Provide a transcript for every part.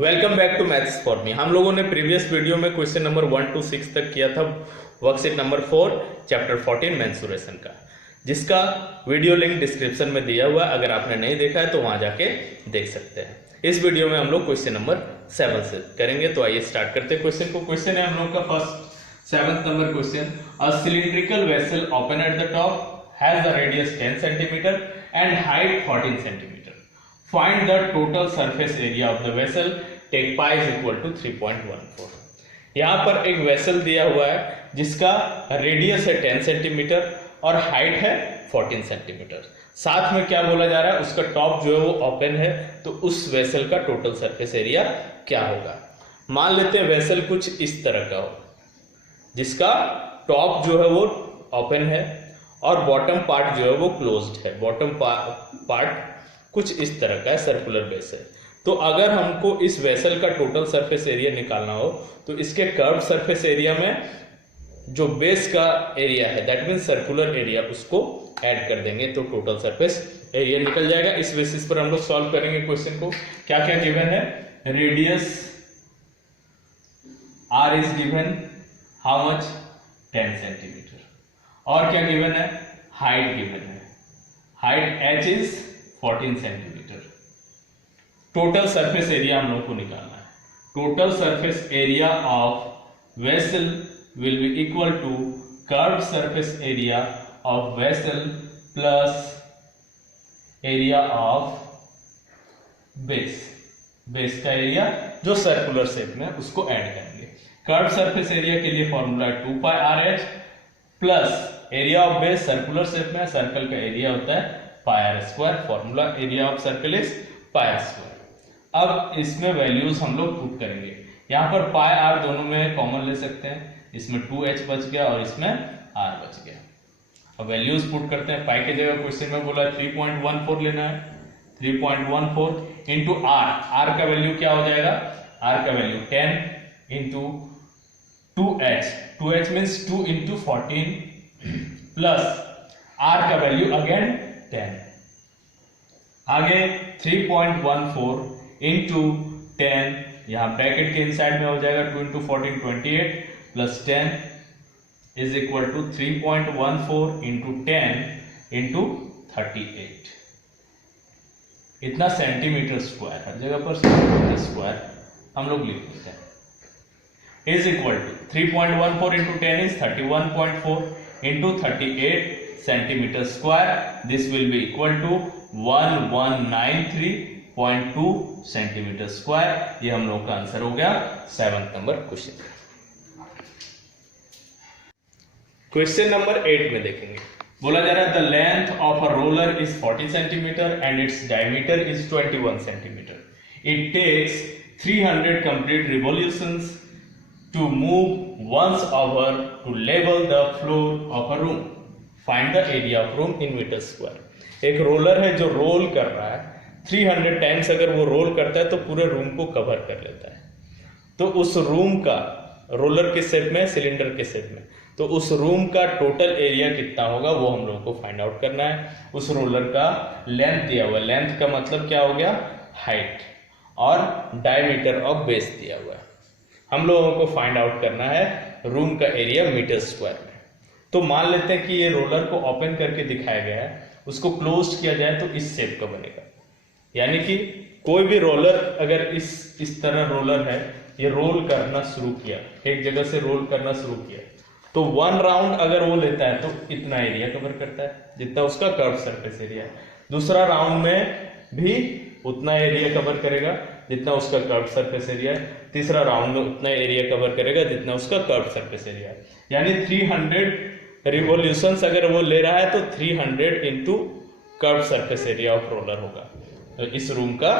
Welcome back to maths for me. हम लोगों ने प्रीवियस वीडियो में क्वेश्चन नंबर 1 to 6 तक किया था वर्कशीट नंबर 4 चैप्टर 14 मेंसुरेशन का, जिसका वीडियो लिंक डिस्क्रिप्शन में दिया हुआ है। अगर आपने नहीं देखा है तो वहां जाके देख सकते हैं। इस वीडियो में हम लोग क्वेश्चन नंबर 7 से करेंगे, तो आइए स्टार्ट करते हैं क्वेश्चन को। क्वेश्चन है हम लोग का first 7th number question. A cylindrical vessel open at the top has the radius 10 centimetre and height 14 centimetre. Find the total surface area of the vessel. Take pi is equal to 3.14। यहाँ पर एक vessel दिया हुआ है जिसका radius है 10 centimetre और height है 14 सेंटीमीटर। साथ में क्या बोला जा रहा है, उसका टॉप जो है वो ओपन है, तो उस वेसल का टोटल सरफेस एरिया क्या होगा। मान लेते हैं वेसल कुछ इस तरह का हो, जिसका टॉप जो है वो ओपन है और बॉटम पार्ट जो है वो क्लोज्ड है। बॉटम पार्ट कुछ इस तरह का है, सर्कुलर बेस है। तो अगर हमको इस वेसल का टोटल सरफेस एरिया निकालना हो तो इसके कर्व सरफेस एरिया में जो बेस का एरिया है, दैट मीन्स सर्कुलर एरिया, उसको ऐड कर देंगे तो टोटल सरफेस एरिया निकल जाएगा। इस बेसिस पर हम लोग सॉल्व करेंगे क्वेश्चन को। क्या क्या गिवन है, radius r is given, how much 10 centimetre, और क्या गिवन है, हाइट गिवन है, height h is 14 centimetre. Total surface area हम लोग को निकालना है। Total surface area of vessel will be equal to curve surface area of vessel plus area of base. Base का एरिया जो सर्कुलर शेप में उसको ऐड करेंगे। कर्व सरफेस एरिया के लिए formula 2πrh plus area of base, circular shape में circle का area होता है pi r square. Formula area of circle is pi r square. अब इसमें वैल्यूज हम लोग पुट करेंगे। यहाँ पर पाई आर दोनों में कॉमन ले सकते हैं, इसमें 2h बच गया और इसमें r बच गया। अब वैल्यूज पुट करते हैं। पाई की जगह क्वेश्चन में बोला 3.14 लेना है। 3.14 इंटू r का वैल्यू क्या हो जाएगा, r का value 10 into 2h means 2 into 14 plus r का वैल्यू अगेन 10। आगे 3.14 इंटू 10, यहां ब्रैकेट के इनसाइड में हो जाएगा 2 into 14 28 plus 10 is equal to 3.14 into 10 into 38। इतना सेंटीमीटर स्क्वायर, हर जगह पर सेंटीमीटर स्क्वायर हम लोग लिख देते हैं, is equal to 3.14 into 10 is 31.4 into 38 centimetre square. This will be equal to 1193.2 centimetre square. ये हम लोग का आंसर हो गया 7th number question. Question number 8 में देखेंगे, बोला जा रहा है the length of a roller is 40 centimetre and its diameter is 21 centimetre. It takes 300 complete revolutions to move once over to level the floor of a room. Find the area of room in meters square. एक roller है जो role कर रहा है, 300 times अगर वो role करता है तो पूरे रूम को कवर कर लेता है। तो उस रूम का, रोलर के शेप में, सिलेंडर के शेप में, तो उस रूम का टोटल एरिया कितना होगा वो हम लोगों को फाइंड आउट करना है। उस रोलर का लेंथ दिया हुआ है, लेंथ का मतलब क्या हो गया, हाइट, और डायमीटर ऑफ बेस दिया हुआ है। हम लोगों को फाइंड आउट करना है रूम का एरिया मीटर स्क्वायर में। तो मान लेते हैं कि ये रोलर को ओपन करके दिखाया गया है, उसको क्लोज किया जाए तो इस शेप का बनेगा। यानी कि कोई भी रोलर अगर इस तरह रोलर है, ये रोल करना शुरू किया, एक जगह से रोल करना शुरू किया, तो 1 राउंड अगर वो लेता है तो इतना एरिया कवर करता है जितना उसका कर्व सरफेस एरिया है। दूसरा राउंड में भी उतना एरिया कवर करेगा जितना उसका कर्व सरफेस एरिया है। तीसरा राउंड में उतना एरिया कवर करेगा जितना उसका कर्व सरफेस एरिया है। यानी 300 रिवॉल्यूशंस अगर वो ले रहा है तो 300 into curve surface area of roller होगा, तो इस रूम का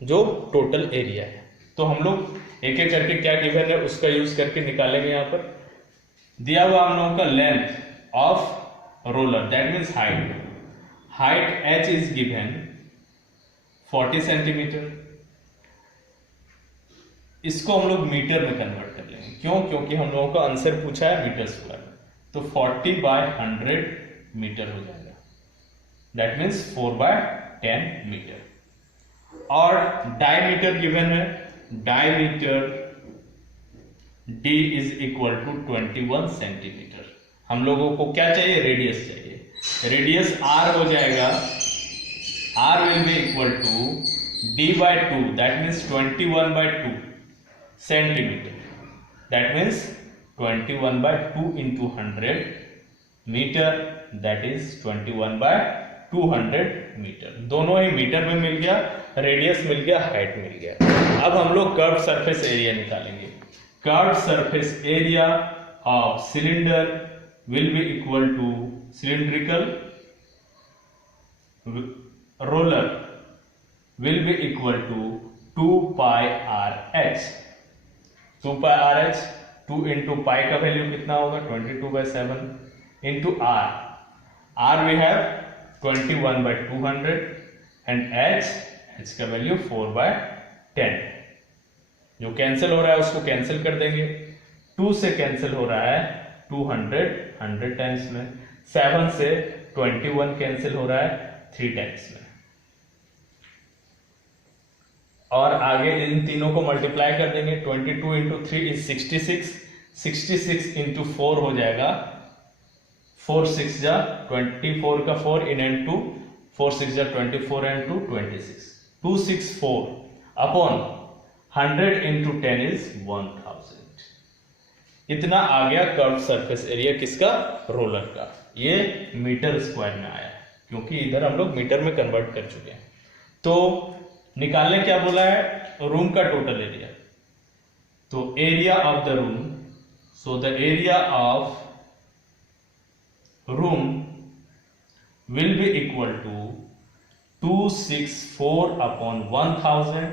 जो टोटल एरिया है। तो हम लोग एक एक करके क्या गिवन है उसका यूज करके निकालेंगे। यहाँ पर दिया हुआ हम लोगों का length of roller, that means height, height h is given 40 centimetre. इसको हम लोग मीटर में कन्वर्ट कर लेंगे। क्यों? क्योंकि हम लोगों का आंसर पूछा है मीटर स्क्वायर में, तो 40/100 मीटर हो जाएगा, दैट मीन्स 4/10 मीटर। और डायमीटर गिवन है, diameter d is equal to 21 centimetre. हम लोगों को क्या चाहिए, रेडियस चाहिए, रेडियस r हो जाएगा, r will be equal to d by 2 that means 21/2 centimetre, that means 21/2 into 100 metre, that is 21/200 metre. दोनों ही मीटर में मिल गया, रेडियस मिल गया, हाइट मिल गया। अब हम लोग कर्व सरफेस एरिया निकालेंगे। Curve surface area of cylinder will be equal to cylindrical roller will be equal to 2 pi RH। 2 pi RH, 2 into pi का वैल्यू कितना होगा 22/7 into R, R we have 21/200 and H का value 4/10। जो cancel हो रहा है उसको cancel कर देंगे, 2 से कैंसिल हो रहा है 200 100 टाइम्स में, 7 से 21 कैंसिल हो रहा है 3 टाइम्स में, और आगे इन तीनों को मल्टीप्लाई कर देंगे। 22 इंटू 3 इज 66, 66 इंटू 4 हो जाएगा 4 6 जा 24 का 4 इन एंड 2, 4 6 जा 24 एंड 2 26, 264 अपॉन 100 इंटू 10 इज 1000। इतना आ गया कर्व सरफेस एरिया किसका, रोलर का। ये मीटर स्क्वायर में आया है क्योंकि इधर हम लोग मीटर में कन्वर्ट कर चुके हैं। तो निकालने क्या बोला है, रूम का टोटल एरिया। तो area of the room, so the area of room will be equal to 264 upon 1000,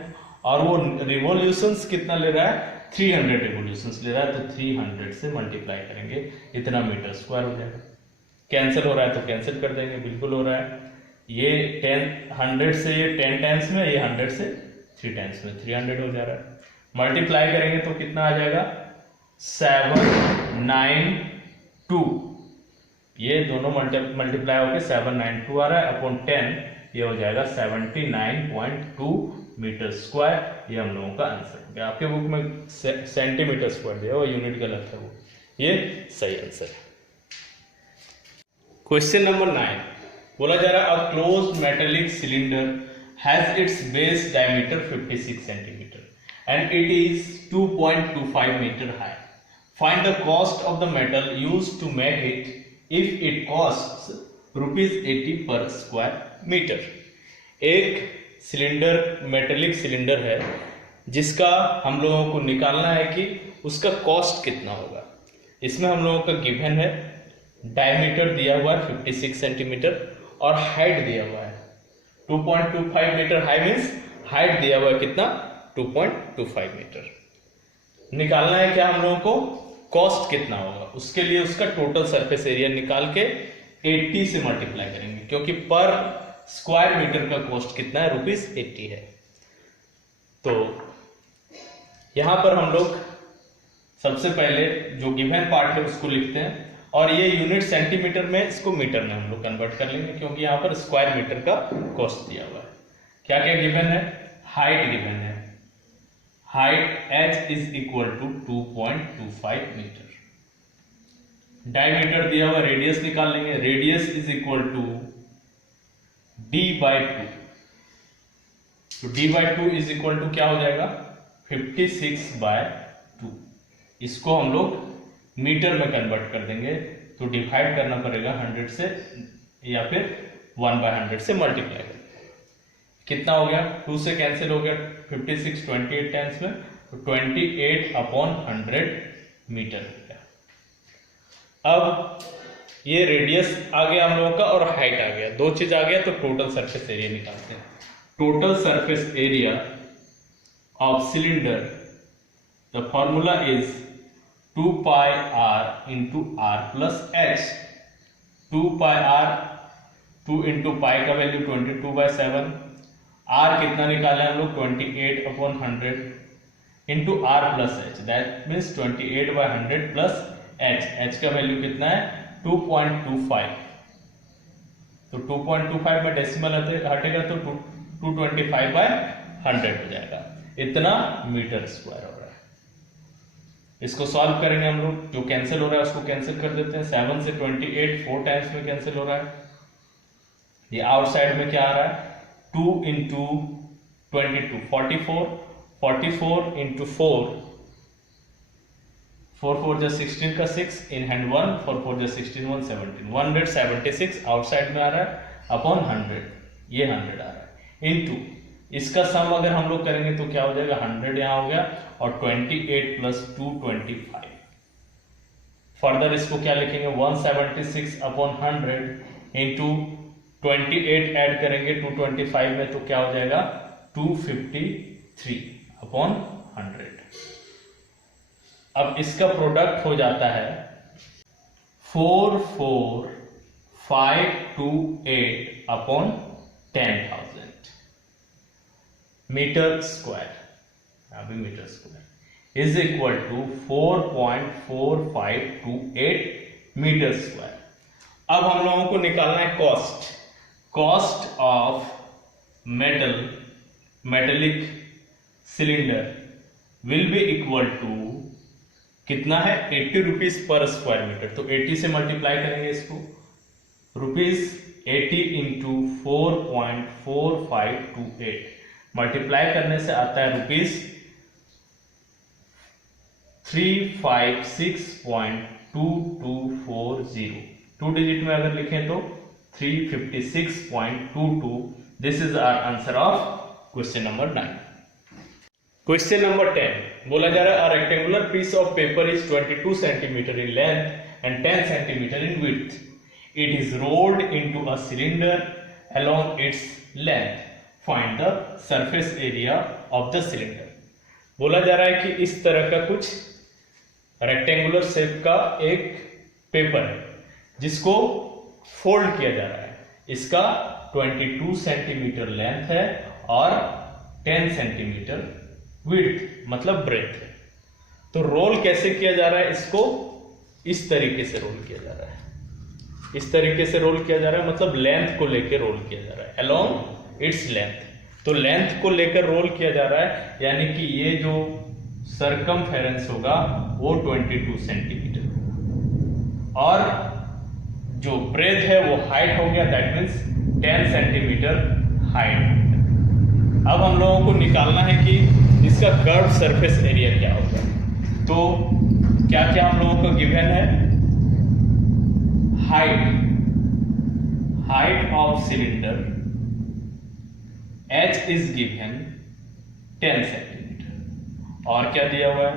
और वो रिवॉल्यूशंस कितना ले रहा है 300 रिवॉल्यूशंस ले रहा है, तो 300 से मल्टीप्लाई करेंगे, इतना मीटर स्क्वायर हो जाएगा। कैंसिल हो रहा है तो कैंसिल कर देंगे, बिल्कुल हो रहा है। ये 100 से ये 10 टाइम्स में, ये 100 से 3 टाइम्स में, 300 हो जा रहा है। मल्टीप्लाई करेंगे तो कितना आ जाएगा 792, ये दोनों मल्टीप्लाई होकर 792 आ रहा है अपॉन 10, ये हो जाएगा 79.2 मीटर स्क्वायर। ये हम लोगों का आंसर हो गया। आपके बुक में सेंटीमीटर स्क्वायर दिया वो यूनिट गलत है, वो ये सही आंसर है। क्वेश्चन नंबर 9 बोला जा रहा है a closed metallic cylinder has its base diameter 56 centimetre and it is 2.25 metre high. Find the cost of the metal used to make it if it costs ₹80 per square metre. एक cylinder metallic cylinder है जिसका हम लोगों को निकालना है कि उसका कॉस्ट कितना होगा। इसमें हम लोगों का गिवन है, डायमीटर दिया हुआ है 56 सेंटीमीटर और हाइट दिया हुआ है 2.25 मीटर। हाई मीन्स हाइट दिया हुआ है कितना 2.25 मीटर। निकालना है क्या हम लोगों को, कॉस्ट कितना होगा। उसके लिए उसका टोटल सरफेस एरिया निकाल के 80 से मल्टीप्लाई करेंगे, क्योंकि पर स्क्वायर मीटर का कॉस्ट कितना है ₹80 है। तो यहां पर हम लोग सबसे पहले जो गिवन पार्ट है उसको लिखते हैं, और ये यूनिट सेंटीमीटर में, इसको मीटर में हम लोग कन्वर्ट कर लेंगे, क्योंकि यहाँ पर स्क्वायर मीटर का कॉस्ट दिया हुआ है। क्या क्या गिवन है, हाइट गिवन है, height h is equal to 2.25 metre. Diameter दिया हुआ, रेडियस निकाल लेंगे, radius is equal to d/2। तो d/2 इज इक्वल टू क्या हो जाएगा 56/2। इसको हम लोग मीटर में कन्वर्ट कर देंगे, तो डिवाइड करना पड़ेगा 100 से या फिर 1/100 से मल्टीप्लाई करेंगे। कितना हो गया, 2 से कैंसिल हो गया, 56 28 टाइम्स में, तो 28/100 मीटर हो गया। अब ये रेडियस आ गया हम लोगों का और हाइट आ गया, दो चीज आ गया, तो टोटल सरफेस एरिया निकालते हैं। Total surface area of cylinder, the formula is 2 pi r into r plus h। 2 pi r, 2 into pi का वैल्यू 22/7, r कितना निकाला हम लोग 28/100 into r plus h, that means 28/100 plus h। h का value कितना है 2.25। तो 2.25 में डेसिमल हटेगा तो 225 बाय 100 हो जाएगा, इतना मीटर स्क्वायर हो रहा है। इसको सॉल्व करेंगे हम लोग, जो कैंसिल हो रहा है उसको कैंसिल कर देते हैं। 7 से 28 4 टाइम्स में कैंसिल हो रहा है। ये आउटसाइड में क्या आ रहा है, 2 इंटू 22 44, 44 इंटू 4, 4 4 जा 16 का 6, इन हैंड 1, 4 4 जा 16 1 17, 176 आउटसाइड में आ रहा है अपॉन 100, ये 100 आ रहा है इंटू इसका सम अगर हम लोग करेंगे तो क्या हो जाएगा, 100 यहाँ हो गया और 28 प्लस 2 25। फर्दर इसको क्या लिखेंगे, 176 अपॉन 100 इंटू 28 ऐड करेंगे 225 में तो क्या हो जाएगा 253 अपॉन 100। अब इसका प्रोडक्ट हो जाता है 44528 अपॉन 10,000 मीटर स्क्वायर, अभी metre square is equal to 4.4528 metre square. अब हम लोगों को निकालना है cost of metallic cylinder will be equal to कितना है, 80 रुपीज पर स्क्वायर मीटर। तो 80 से मल्टीप्लाई करेंगे इसको, रुपीज 80 इंटू 4.4528 मल्टीप्लाई करने से आता है रुपीज 356.2240। 2 डिजिट में अगर लिखें तो 356.22। This is our answer of question number 9। Question number 10 बोला जा रहा है, a rectangular piece of paper is 22 centimetre in length and 10 centimetre in width. It is rolled into a cylinder along its length. Find the surface area of the cylinder. बोला जा रहा है कि इस तरह का कुछ रेक्टेंगुलर शेप का एक पेपर है जिसको फोल्ड किया जा रहा है। इसका 22 सेंटीमीटर लेंथ है और 10 सेंटीमीटर विड्थ मतलब ब्रेथ है। तो रोल कैसे किया जा रहा है, इसको इस तरीके से रोल किया जा रहा है, इस तरीके से रोल किया जा रहा है मतलब लेंथ को लेकर रोल किया जा रहा है अलोंग इट्स लेंथ। तो लेंथ को लेकर रोल किया जा रहा है, यानी कि ये जो सरकमफेरेंस होगा वो 22 सेंटीमीटर और जो ब्रेथ है वो हाइट हो गया, दैट मीन्स 10 सेंटीमीटर हाइट। अब हम लोगों को निकालना है कि इसका कर्व सरफेस एरिया क्या होगा। तो क्या क्या हम लोगों को गिवन है, height of cylinder h is given 10 centimetre और क्या दिया हुआ है,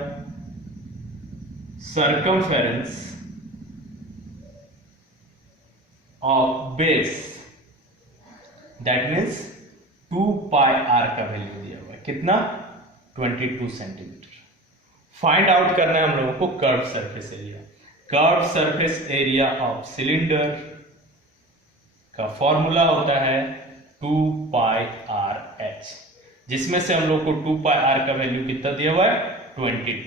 circumference of base that means 2 pi r का वैल्यू दिया हुआ है, कितना 22 सेंटीमीटर। फाइंड आउट करना है हम लोगों को curve surface area. Curve surface area of cylinder का फॉर्मूला होता है 2 पाई आर एच, जिसमें से हम लोग को 2 पाई आर का वैल्यू कितना दिया हुआ है 22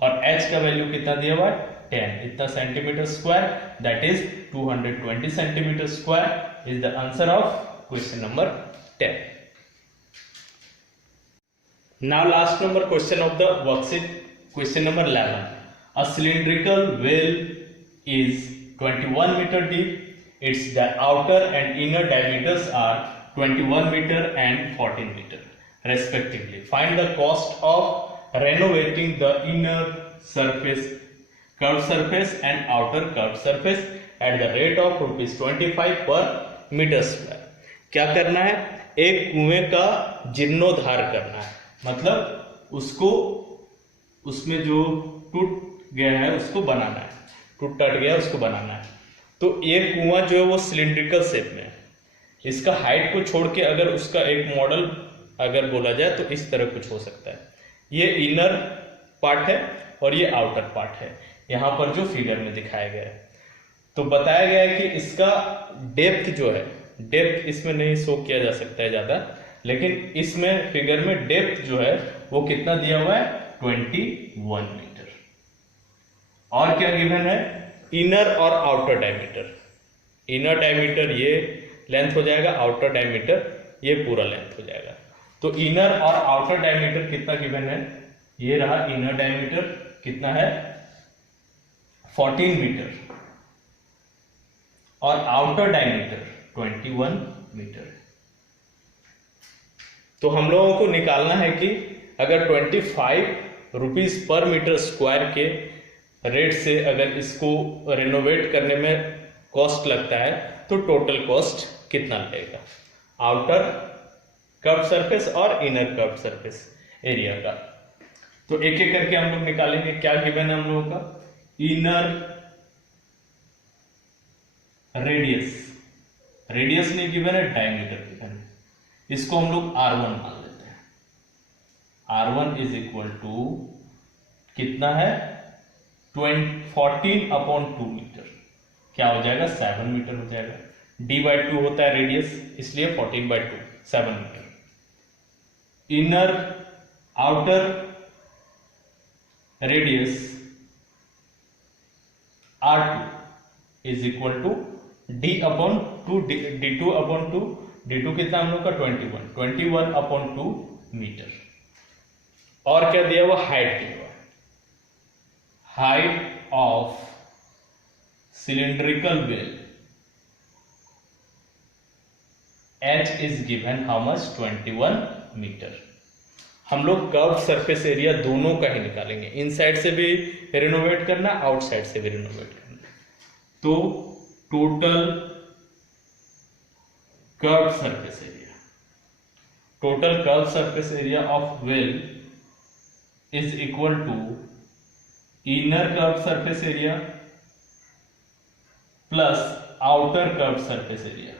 और एच का वैल्यू कितना दिया हुआ है 10, इतना centimetre square, that is 220 centimetre square is the answer of question number 10. Now last number question of the worksheet, question number 11. A cylindrical well is 21 meter deep. Its outer and inner diameters are 21 meter and 14 meter respectively. Find the cost of renovating the inner surface, curved surface and outer curved surface at the rate of ₹25 per meter square. क्या करना है, एक कुएं का जीर्णोद्धार करना है, मतलब उसको उसमें जो टूट गया है उसको बनाना है, टूट गया उसको बनाना है। तो ये कुआं जो है वो सिलिंड्रिकल शेप में है। इसका हाइट को छोड़ के अगर उसका एक मॉडल अगर बोला जाए तो इस तरह कुछ हो सकता है। ये इनर पार्ट है और ये आउटर पार्ट है, यहाँ पर जो फिगर में दिखाया गया है। तो बताया गया है कि इसका डेप्थ जो है, डेप्थ इसमें नहीं शो किया जा सकता है ज्यादा, लेकिन इसमें फिगर में डेप्थ जो है वो कितना दिया हुआ है 21 मीटर। और क्या गिवन है, इनर और आउटर डायमीटर। इनर डायमीटर ये लेंथ हो जाएगा, आउटर डायमीटर ये पूरा लेंथ हो जाएगा। तो इनर और आउटर डायमीटर कितना गिवन है, ये रहा इनर डायमीटर कितना है 14 मीटर और आउटर डायमीटर 21 मीटर। तो हम लोगों को निकालना है कि अगर 25 रुपीज पर मीटर स्क्वायर के रेट से अगर इसको रेनोवेट करने में कॉस्ट लगता है तो टोटल कॉस्ट कितना लगेगा आउटर कर्व सरफेस और इनर कर्व सरफेस एरिया का। तो एक एक करके हम लोग निकालेंगे। क्या गिवन है हम लोगों का, इनर रेडियस नहीं गिवन है, डायमीटर गिवन है। इसको हम लोग R1 मान लेते हैं। R1 इज इक्वल टू कितना है 14/2 मीटर, क्या हो जाएगा 7 मीटर हो जाएगा। D/2 होता है रेडियस, इसलिए 14/2 7 metre. Inner outer radius R2 is equal to D/2 D2/2 D2 कितना हम लोग का 21/2 मीटर। और क्या दिया हुआ, हाइट दिया हुआ, height of cylindrical well H is given how much 21 metre. हम लोग कर्व सरफेस एरिया दोनों का ही निकालेंगे, इन साइड से भी रिनोवेट करना, आउटसाइड से भी रिनोवेट करना। तो total curve surface area, total curve surface area of well is equal to inner curve surface area plus outer curve surface area.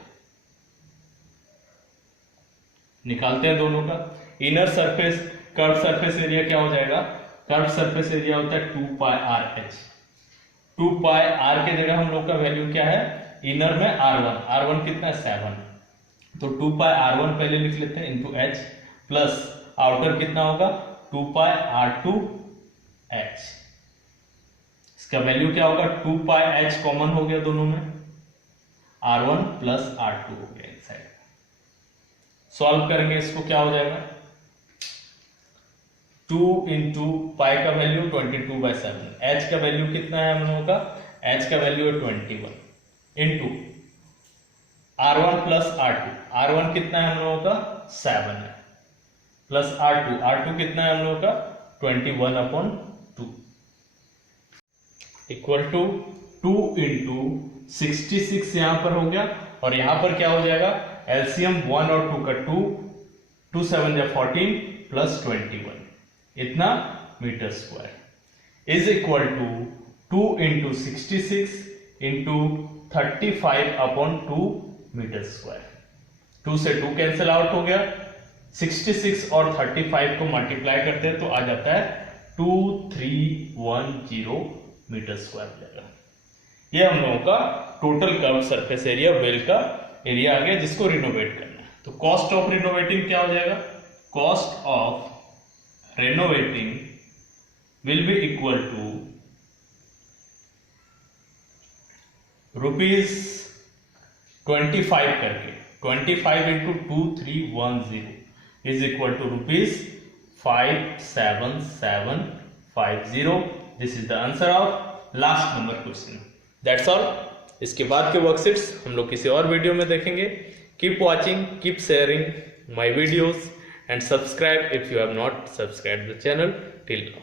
निकालते हैं दोनों का। Inner surface curve surface area क्या हो जाएगा, कर्व सरफेस एरिया होता है 2πr/h। 2πr के जगह हम लोग का वैल्यू क्या है, इनर में R1 कितना है 7, तो 2πr1 पहले लिख लेते हैं इंटू h, प्लस आउटर कितना होगा 2πr2h। इसका वैल्यू क्या होगा 2πh कॉमन हो गया दोनों में, R1 प्लस R2 हो गया इस साइड। सॉल्व करेंगे इसको, क्या हो जाएगा 2 इंटू पाई का वैल्यू 22/7, h का वैल्यू कितना है हम लोगों का, h का वैल्यू है 21 इंटू R1 प्लस R1 कितना है हम लोगों का 7 है, प्लस R2 कितना है हम लोगों का 21/2 इक्वल टू 2 इंटू 66 यहां पर हो गया, और यहां पर क्या हो जाएगा एलसीएम 1 और 2 का 2 7 या 14 प्लस 21 इतना metre square is equal to 2 into 66 into 35/2 metre square. 2 से 2 कैंसिल आउट हो गया, 66 और 35 को मल्टीप्लाई करते हैं तो आ जाता है 2310 मीटर स्क्वायर जाएगा। ये हम लोगों का total curve surface area well का एरिया आ गया जिसको रिनोवेट करना है। तो कॉस्ट ऑफ रिनोवेटिंग क्या हो जाएगा, cost of renovating will be equal to ₹25 करके 25 into 2310 is equal to ₹57750। This is the answer of last number question. That's all. इसके बाद के वर्कशीट्स हम लोग किसी और वीडियो में देखेंगे। Keep watching, keep sharing my videos and subscribe if you have not subscribe the channel till now.